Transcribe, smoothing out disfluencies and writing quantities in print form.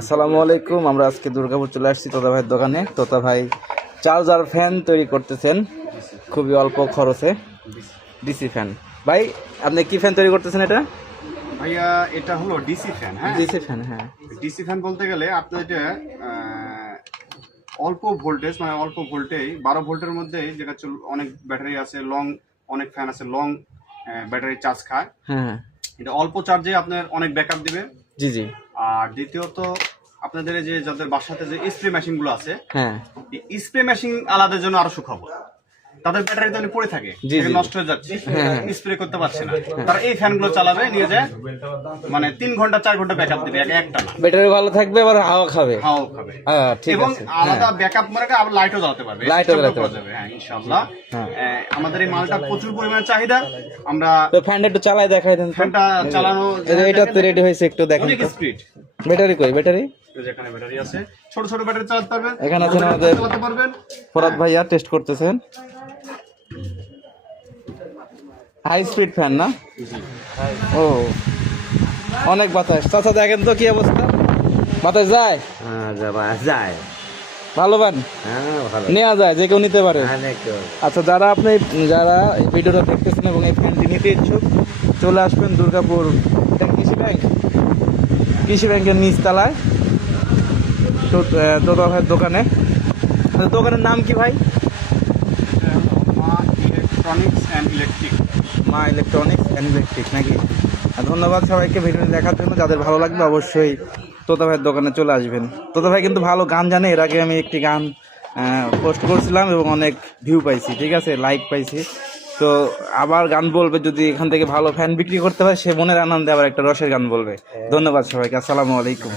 আসসালামু আলাইকুম। আমরা আজকে দুর্গাপুর চলে আসছি তোতা ভাইয়ের দোকানে। তোতা ভাই চার্জার ফ্যান তৈরি করতেছেন খুবই অল্প খরচে, ডিসি ফ্যান। ভাই আপনি কি ফ্যান তৈরি করতেছেন? এটা ভাইয়া এটা হলো ডিসি ফ্যান। হ্যাঁ, ডিসি ফ্যান। হ্যাঁ, ডিসি ফ্যান বলতে গেলে আপনার এটা অল্প ভোল্টেজ, মানে অল্প ভোল্টেজ 12 ভোল্টের মধ্যে, যেটা অনেক ব্যাটারি আছে, লং অনেক ফ্যান আছে লং ব্যাটারি চার্জ খায়। হ্যাঁ, এটা অল্প চার্জে আপনার অনেক ব্যাকআপ দিবে। জি জি। আর দ্বিতীয়ত আপনাদের যে যাদের বাসাতে যে স্প্রে মেশিন গুলো আছে, হ্যাঁ, এই স্প্রে মেশিন আলাদার জন্য আরো সুখবর। তাদের ব্যাটারি তাহলে পড়ে থাকে, নষ্ট হয়ে যাচ্ছে, স্প্রে করতে পারছে না, তারা এই ফ্যান গুলো চালাবে, নিয়ে যায় মানে 3 ঘন্টা 4 ঘন্টা ব্যাকআপ দিবে একটা না। ব্যাটারি ভালো থাকবে, আবার হাওয়া খাবে। হাওয়া খাবে, ঠিক এবং আছে। আলাদা ব্যাকআপ মানে আবার লাইটও জ্বালাতে পারবে, লাইটও জ্বালাতে পারবে। হ্যাঁ, ইনশাআল্লাহ। আমাদের এই মালটা প্রচুর পরিমাণে চাহিদা। আমরা তো ফ্যানটা একটু চালাই দেখাই দেন। ফ্যানটা চালানো এটা তো রেডি হয়েছে, একটু দেখেন। অনেক স্পিড। ব্যাটারি কই? ব্যাটারি যেখানে ব্যাটারি আছে, ছোট ছোট ব্যাটারি চালাতে পারবেন। এখানে আছেন আমাদের চালাতে পারবেন। ফরাদ ভাইয়া টেস্ট করতেছেন। হাই স্পিড ফ্যান না? ও, অনেক বাতাস। চাচা দেখেন তো কি অবস্থা, বাতাস যায়? যায়। ভালো ফ্যান, নেওয়া যায়, যে কেউ নিতে পারে। আচ্ছা, যারা এই ভিডিওটা দেখতেছেন এবং এই ফ্যানটি নিতে ইচ্ছুক, চলে আসবেন দুর্গাপুর কৃষি ব্যাংকের নিচতলায় তোতা ভাইয়ের দোকানে। দোকানের নাম কি ভাই? মা ইলেকট্রনিক্স অ্যান্ড ইলেকট্রিক নাকি? ধন্যবাদ সবাইকে ভিডিওটি দেখার জন্য। যাদের ভালো লাগবে অবশ্যই তোতা ভাইয়ের দোকানে চলে আসবেন। তোতা ভাই কিন্তু ভালো গান জানে। এর আগে আমি একটি গান পোস্ট করছিলাম এবং অনেক ভিউ পাইছি, ঠিক আছে, লাইক পাইছি। তো আবার গান বলবে, যদি এখান থেকে ভালো ফ্যান বিক্রি করতে পারে, সে মনের আনন্দে আবার একটা রসের গান বলবে। ধন্যবাদ সবাইকে, আসসালামু আলাইকুম।